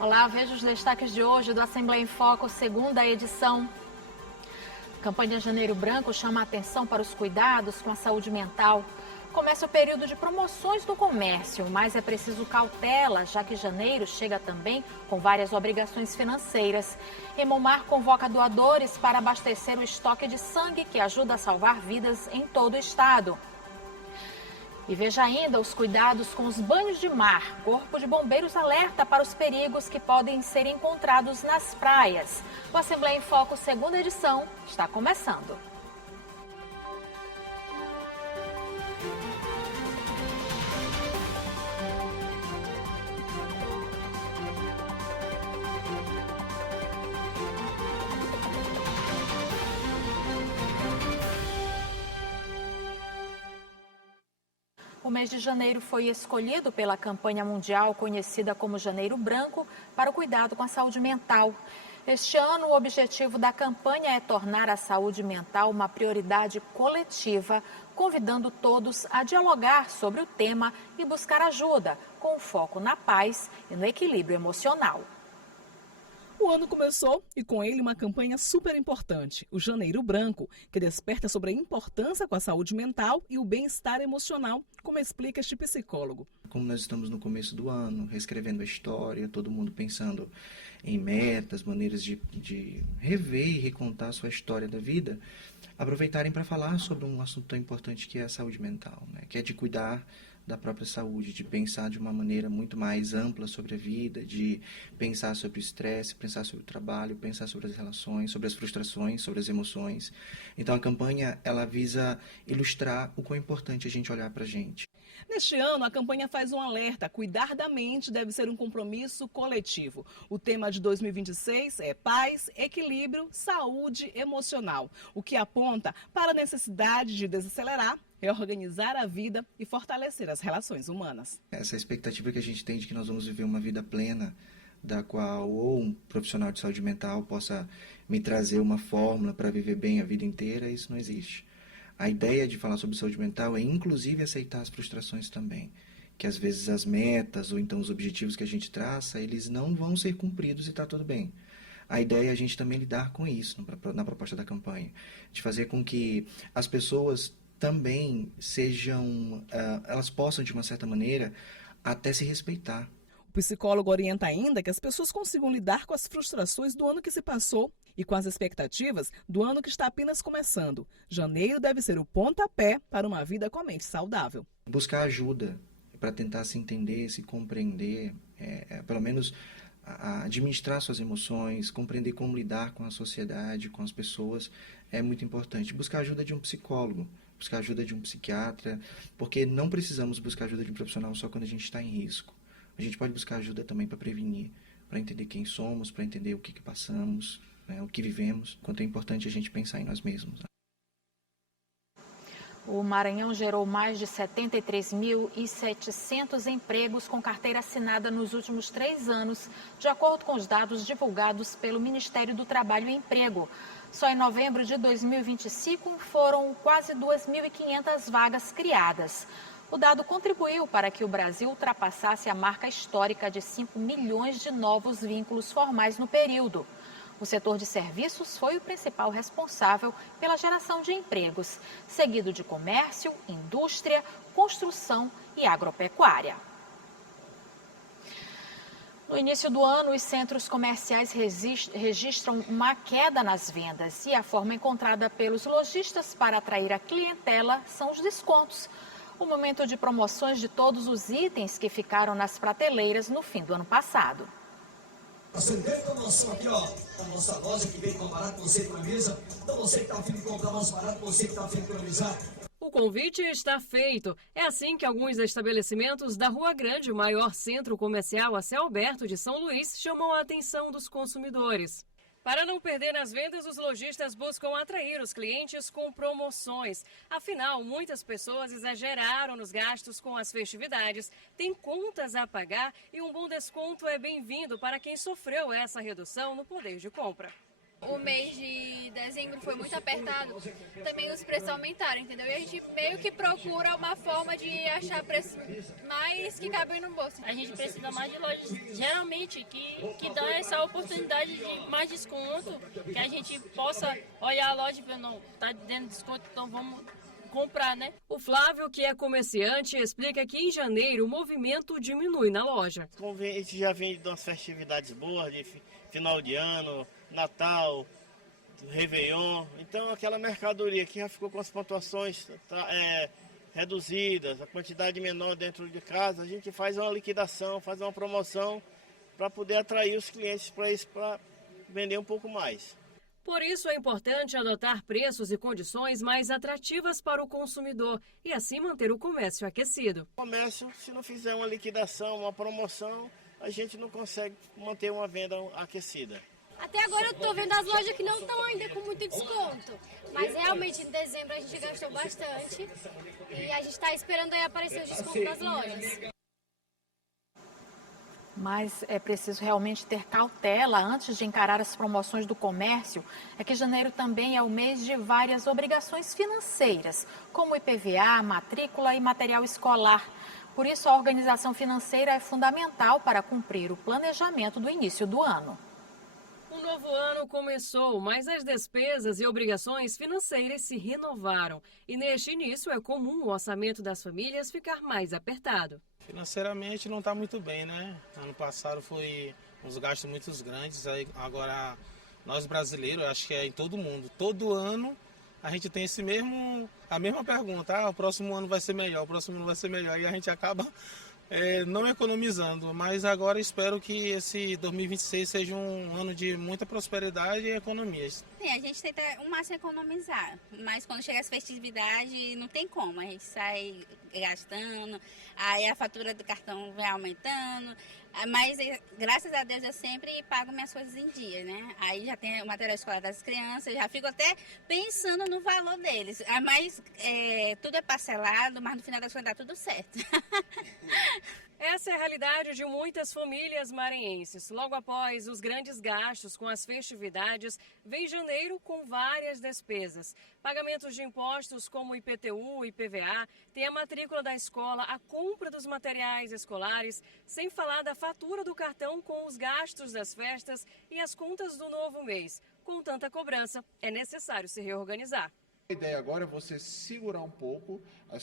Olá, veja os destaques de hoje do Assembleia em Foco, segunda edição. A campanha Janeiro Branco chama a atenção para os cuidados com a saúde mental. Começa o período de promoções no comércio, mas é preciso cautela, já que janeiro chega também com várias obrigações financeiras. Remomar convoca doadores para abastecer o estoque de sangue que ajuda a salvar vidas em todo o estado. E veja ainda os cuidados com os banhos de mar. Corpo de Bombeiros alerta para os perigos que podem ser encontrados nas praias. O Assembleia em Foco, segunda edição, está começando. O mês de janeiro foi escolhido pela campanha mundial conhecida como Janeiro Branco para o cuidado com a saúde mental. Este ano, o objetivo da campanha é tornar a saúde mental uma prioridade coletiva, convidando todos a dialogar sobre o tema e buscar ajuda, com foco na paz e no equilíbrio emocional. O ano começou e com ele uma campanha super importante, o Janeiro Branco, que desperta sobre a importância com a saúde mental e o bem-estar emocional, como explica este psicólogo. Como nós estamos no começo do ano, reescrevendo a história, todo mundo pensando em metas, maneiras de rever e recontar a sua história da vida, aproveitarem para falar sobre um assunto tão importante que é a saúde mental, né? Que é de cuidar da própria saúde, de pensar de uma maneira muito mais ampla sobre a vida, de pensar sobre o estresse, pensar sobre o trabalho, pensar sobre as relações, sobre as frustrações, sobre as emoções. Então a campanha, ela visa ilustrar o quão importante a gente olhar para a gente. Neste ano, a campanha faz um alerta: cuidar da mente deve ser um compromisso coletivo. O tema de 2026 é paz, equilíbrio, saúde emocional, o que aponta para a necessidade de desacelerar, reorganizar a vida e fortalecer as relações humanas. Essa expectativa que a gente tem de que nós vamos viver uma vida plena, da qual ou um profissional de saúde mental possa me trazer uma fórmula para viver bem a vida inteira, isso não existe. A ideia de falar sobre saúde mental é inclusive aceitar as frustrações também, que às vezes as metas ou então os objetivos que a gente traça, eles não vão ser cumpridos e está tudo bem. A ideia é a gente também lidar com isso na proposta da campanha, de fazer com que as pessoas também sejam, elas possam de uma certa maneira até se respeitar. O psicólogo orienta ainda que as pessoas consigam lidar com as frustrações do ano que se passou e com as expectativas do ano que está apenas começando. Janeiro deve ser o pontapé para uma vida com a mente saudável. Buscar ajuda para tentar se entender, se compreender, pelo menos administrar suas emoções, compreender como lidar com a sociedade, com as pessoas, é muito importante. Buscar ajuda de um psicólogo, buscar ajuda de um psiquiatra, porque não precisamos buscar ajuda de um profissional só quando a gente está em risco. A gente pode buscar ajuda também para prevenir, para entender quem somos, para entender o que passamos, né, o que vivemos, quanto é importante a gente pensar em nós mesmos. O Maranhão gerou mais de 73.700 empregos com carteira assinada nos últimos 3 anos, de acordo com os dados divulgados pelo Ministério do Trabalho e Emprego. Só em novembro de 2025 foram quase 2.500 vagas criadas. O dado contribuiu para que o Brasil ultrapassasse a marca histórica de 5 milhões de novos vínculos formais no período. O setor de serviços foi o principal responsável pela geração de empregos, seguido de comércio, indústria, construção e agropecuária. No início do ano, os centros comerciais registram uma queda nas vendas e a forma encontrada pelos lojistas para atrair a clientela são os descontos. O momento de promoções de todos os itens que ficaram nas prateleiras no fim do ano passado. Acendendo a promoção aqui, ó, da nossa loja que vem com barato, você economiza. Então você que está a fim de comprar mais barato, você que está a fim de economizar. O convite está feito. É assim que alguns estabelecimentos da Rua Grande, o maior centro comercial a céu aberto de São Luís, chamam a atenção dos consumidores. Para não perder as vendas, os lojistas buscam atrair os clientes com promoções. Afinal, muitas pessoas exageraram nos gastos com as festividades, têm contas a pagar e um bom desconto é bem-vindo para quem sofreu essa redução no poder de compra. O mês de dezembro foi muito apertado, também os preços aumentaram, entendeu? E a gente meio que procura uma forma de achar preços mais que cabem no bolso. A gente precisa mais de lojas, geralmente, que dão essa oportunidade de mais desconto, que a gente possa olhar a loja e ver, não, tá dando desconto, então vamos comprar, né? O Flávio, que é comerciante, explica que em janeiro o movimento diminui na loja. Como a gente já vem de umas festividades boas, de final de ano, Natal, Réveillon, então aquela mercadoria que já ficou com as pontuações reduzidas, a quantidade menor dentro de casa, a gente faz uma liquidação, faz uma promoção para poder atrair os clientes para isso, para vender um pouco mais. Por isso é importante adotar preços e condições mais atrativas para o consumidor e assim manter o comércio aquecido. O comércio, se não fizer uma liquidação, uma promoção, a gente não consegue manter uma venda aquecida. Até agora eu tô vendo as lojas que não estão ainda com muito desconto, mas realmente em dezembro a gente gastou bastante e a gente está esperando aí aparecer os descontos das lojas. Mas é preciso realmente ter cautela antes de encarar as promoções do comércio. É que janeiro também é o mês de várias obrigações financeiras, como IPVA, matrícula e material escolar. Por isso, a organização financeira é fundamental para cumprir o planejamento do início do ano. O novo ano começou, mas as despesas e obrigações financeiras se renovaram. E neste início é comum o orçamento das famílias ficar mais apertado. Financeiramente não está muito bem, né? Ano passado foi uns gastos muito grandes, agora nós brasileiros, acho que é em todo mundo, todo ano a gente tem a mesma pergunta, o próximo ano vai ser melhor, o próximo ano vai ser melhor, e a gente acaba não economizando, mas agora espero que esse 2026 seja um ano de muita prosperidade e economias. Sim, a gente tenta o máximo economizar, mas quando chega as festividades não tem como, a gente sai gastando, aí a fatura do cartão vai aumentando, mas graças a Deus eu sempre pago minhas coisas em dia, né? Aí já tem o material escolar das crianças, já fico até pensando no valor deles, mas tudo é parcelado, mas no final das contas dá tudo certo. Essa é a realidade de muitas famílias maranhenses. Logo após os grandes gastos com as festividades, vem janeiro com várias despesas. Pagamentos de impostos como IPTU, IPVA, tem a matrícula da escola, a compra dos materiais escolares, sem falar da fatura do cartão com os gastos das festas e as contas do novo mês. Com tanta cobrança, é necessário se reorganizar. A ideia agora é você segurar um pouco os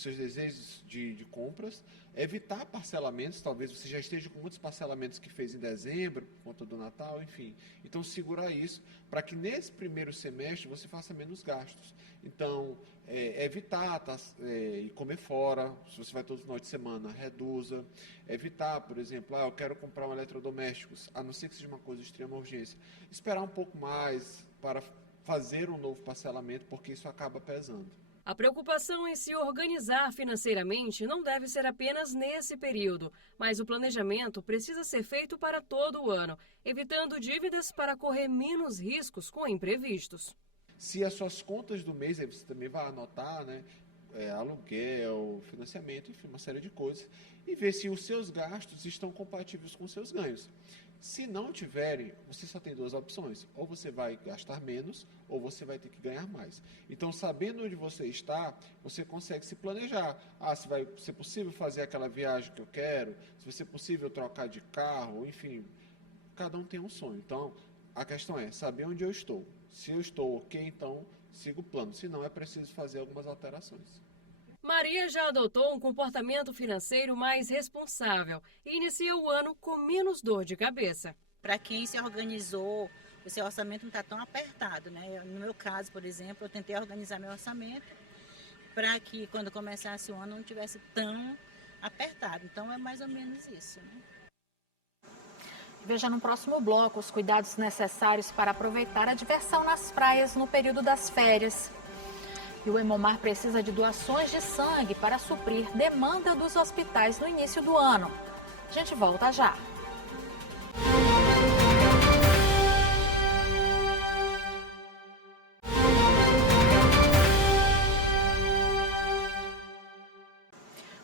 seus desejos de compras, evitar parcelamentos, talvez você já esteja com muitos parcelamentos que fez em dezembro, por conta do Natal, enfim. Então, segurar isso para que nesse primeiro semestre você faça menos gastos. Então, evitar ir comer fora, se você vai todo final de semana, reduza. Evitar, por exemplo, eu quero comprar um eletrodoméstico, a não ser que seja uma coisa de extrema urgência. Esperar um pouco mais para fazer um novo parcelamento, porque isso acaba pesando. A preocupação em se organizar financeiramente não deve ser apenas nesse período, mas o planejamento precisa ser feito para todo o ano, evitando dívidas para correr menos riscos com imprevistos. Se as suas contas do mês, aí você também vai anotar, né? Aluguel, financiamento, enfim, uma série de coisas, e ver se os seus gastos estão compatíveis com os seus ganhos. Se não tiverem, você só tem duas opções. Ou você vai gastar menos, ou você vai ter que ganhar mais. Então, sabendo onde você está, você consegue se planejar. Se vai ser possível fazer aquela viagem que eu quero, se vai ser possível trocar de carro, enfim. Cada um tem um sonho. Então, a questão é saber onde eu estou. Se eu estou ok, então sigo o plano. Se não, é preciso fazer algumas alterações. Maria já adotou um comportamento financeiro mais responsável e inicia o ano com menos dor de cabeça. Para quem se organizou, o seu orçamento não está tão apertado, né? No meu caso, por exemplo, eu tentei organizar meu orçamento para que quando começasse o ano não tivesse tão apertado. Então é mais ou menos isso, né? Veja no próximo bloco os cuidados necessários para aproveitar a diversão nas praias no período das férias. E o Hemomar precisa de doações de sangue para suprir demanda dos hospitais no início do ano. A gente volta já.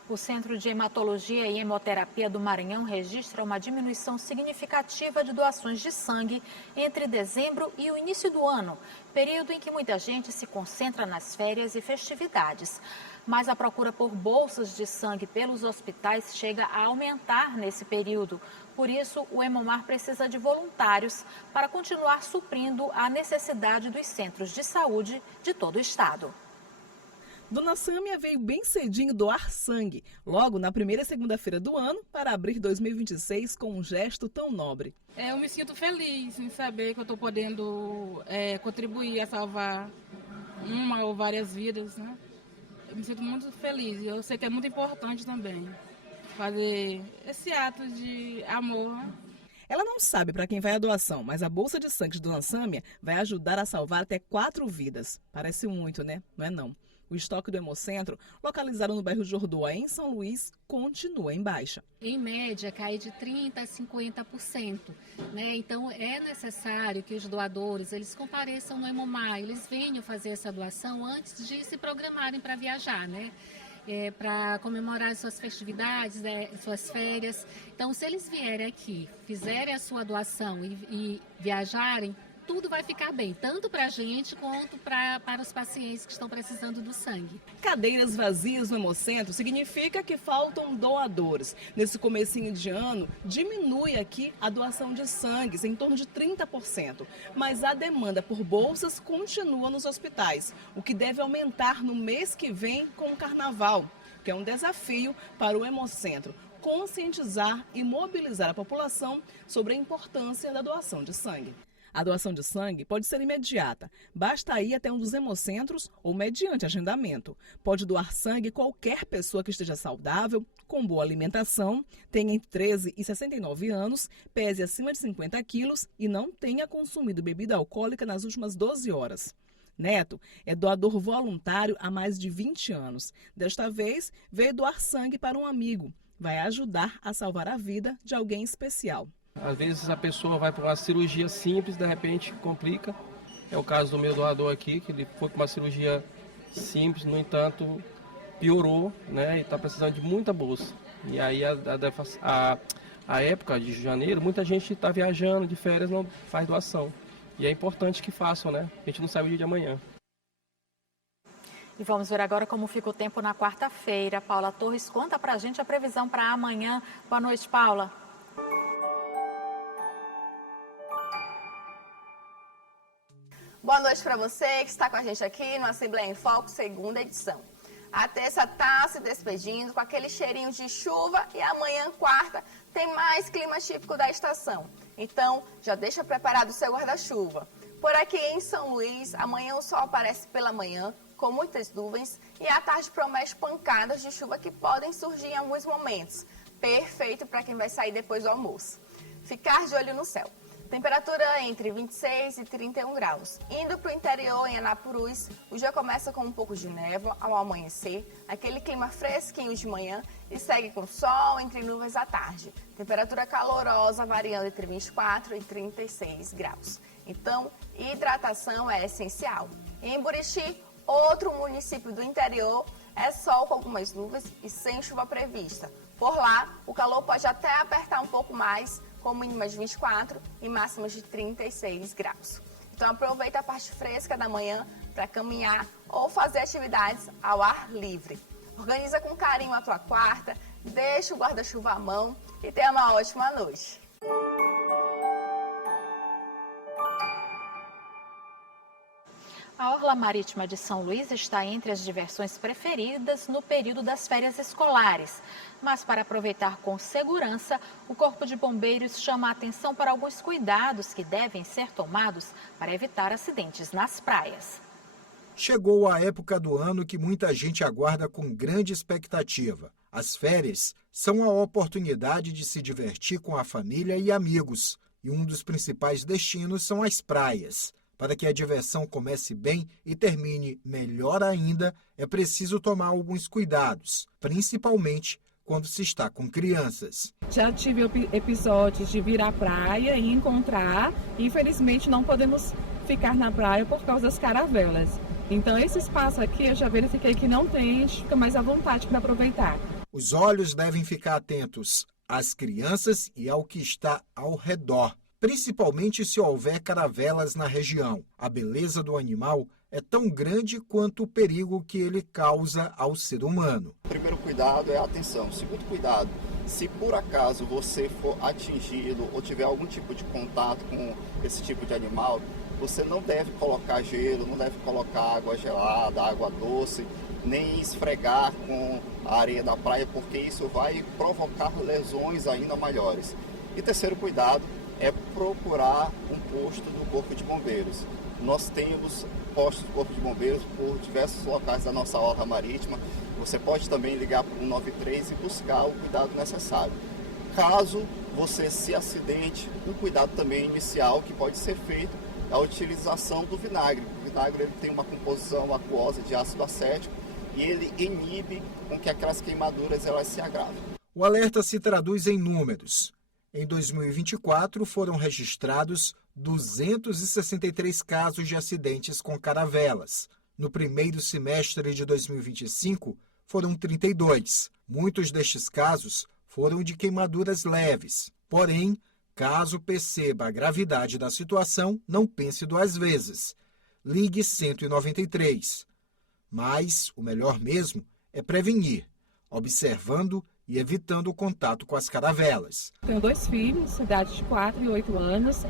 O O Centro de Hematologia e Hemoterapia do Maranhão registra uma diminuição significativa de doações de sangue entre dezembro e o início do ano, período em que muita gente se concentra nas férias e festividades. Mas a procura por bolsas de sangue pelos hospitais chega a aumentar nesse período. Por isso, o Hemomar precisa de voluntários para continuar suprindo a necessidade dos centros de saúde de todo o estado. Dona Sâmia veio bem cedinho doar sangue, logo na primeira segunda-feira do ano, para abrir 2026 com um gesto tão nobre. Eu me sinto feliz em saber que eu estou podendo contribuir a salvar uma ou várias vidas, né? Eu me sinto muito feliz. Eu sei que é muito importante também fazer esse ato de amor. Ela não sabe para quem vai a doação, mas a bolsa de sangue de Dona Sâmia vai ajudar a salvar até 4 vidas. Parece muito, né? Não é não. O estoque do Hemocentro, localizado no bairro Jordoa, em São Luís, continua em baixa. Em média, cai de 30% a 50%. Né? Então, é necessário que os doadores eles compareçam no Hemomar, eles venham fazer essa doação antes de se programarem para viajar, né? Para comemorar suas festividades, suas férias. Então, se eles vierem aqui, fizerem a sua doação e viajarem, tudo vai ficar bem, tanto para a gente quanto para os pacientes que estão precisando do sangue. Cadeiras vazias no Hemocentro significa que faltam doadores. Nesse comecinho de ano, diminui aqui a doação de sangue, em torno de 30%. Mas a demanda por bolsas continua nos hospitais, o que deve aumentar no mês que vem com o Carnaval, que é um desafio para o Hemocentro conscientizar e mobilizar a população sobre a importância da doação de sangue. A doação de sangue pode ser imediata. Basta ir até um dos hemocentros ou mediante agendamento. Pode doar sangue qualquer pessoa que esteja saudável, com boa alimentação, tenha entre 13 e 69 anos, pese acima de 50 quilos e não tenha consumido bebida alcoólica nas últimas 12 horas. Neto é doador voluntário há mais de 20 anos. Desta vez, veio doar sangue para um amigo. Vai ajudar a salvar a vida de alguém especial. Às vezes a pessoa vai para uma cirurgia simples, de repente complica. É o caso do meu doador aqui, que ele foi para uma cirurgia simples, no entanto piorou, né? E está precisando de muita bolsa. E aí a época de janeiro, muita gente está viajando de férias, não faz doação. E é importante que façam, né? A gente não sabe o dia de amanhã. E vamos ver agora como fica o tempo na quarta-feira. Paula Torres conta pra gente a previsão para amanhã. Boa noite, Paula. Boa noite para você que está com a gente aqui no Assembleia em Foco, segunda edição. A terça está se despedindo com aquele cheirinho de chuva e amanhã, quarta, tem mais clima típico da estação. Então, já deixa preparado o seu guarda-chuva. Por aqui em São Luís, amanhã o sol aparece pela manhã, com muitas nuvens, e à tarde promete pancadas de chuva que podem surgir em alguns momentos. Perfeito para quem vai sair depois do almoço. Ficar de olho no céu. Temperatura entre 26 e 31 graus. Indo para o interior, em Anapurus, o dia começa com um pouco de névoa ao amanhecer, aquele clima fresquinho de manhã e segue com sol entre nuvens à tarde. Temperatura calorosa variando entre 24 e 36 graus. Então, hidratação é essencial. Em Buriti, outro município do interior, é sol com algumas nuvens e sem chuva prevista. Por lá, o calor pode até apertar um pouco mais, com mínimas de 24 e máximas de 36 graus. Então aproveita a parte fresca da manhã para caminhar ou fazer atividades ao ar livre. Organiza com carinho a tua quarta, deixa o guarda-chuva à mão e tenha uma ótima noite. A Orla Marítima de São Luís está entre as diversões preferidas no período das férias escolares. Mas para aproveitar com segurança, o Corpo de Bombeiros chama a atenção para alguns cuidados que devem ser tomados para evitar acidentes nas praias. Chegou a época do ano que muita gente aguarda com grande expectativa. As férias são a oportunidade de se divertir com a família e amigos. E um dos principais destinos são as praias. Para que a diversão comece bem e termine melhor ainda, é preciso tomar alguns cuidados, principalmente quando se está com crianças. Já tive episódios de vir à praia e encontrar, infelizmente não podemos ficar na praia por causa das caravelas. Então esse espaço aqui eu já verifiquei que não tem, a gente fica mais à vontade para aproveitar. Os olhos devem ficar atentos às crianças e ao que está ao redor, principalmente se houver caravelas na região. A beleza do animal é tão grande quanto o perigo que ele causa ao ser humano. O primeiro cuidado é a atenção. O segundo cuidado, se por acaso você for atingido ou tiver algum tipo de contato com esse tipo de animal, você não deve colocar gelo, não deve colocar água gelada, água doce, nem esfregar com a areia da praia, porque isso vai provocar lesões ainda maiores. E terceiro cuidado é procurar um posto do Corpo de Bombeiros. Nós temos postos do Corpo de Bombeiros por diversos locais da nossa orla marítima. Você pode também ligar para o 193 e buscar o cuidado necessário. Caso você se acidente, um cuidado também inicial que pode ser feito é a utilização do vinagre. O vinagre ele tem uma composição aquosa de ácido acético e ele inibe com que aquelas queimaduras elas se agravem. O alerta se traduz em números. Em 2024, foram registrados 263 casos de acidentes com caravelas. No primeiro semestre de 2025, foram 32. Muitos destes casos foram de queimaduras leves. Porém, caso perceba a gravidade da situação, não pense duas vezes. Ligue 193. Mas o melhor mesmo é prevenir, observando e evitando o contato com as caravelas. Tenho 2 filhos, idade de 4 e 8 anos,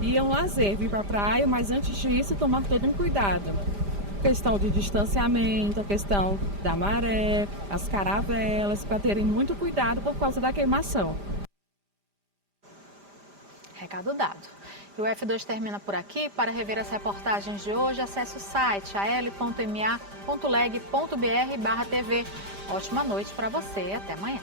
e é um lazer vir para a praia, mas antes disso tomar todo um cuidado. Questão de distanciamento, a questão da maré, as caravelas, para terem muito cuidado por causa da queimação. Recado dado. E o F2 termina por aqui. Para rever as reportagens de hoje, acesse o site al.ma.leg.br/tv. Ótima noite para você e até amanhã.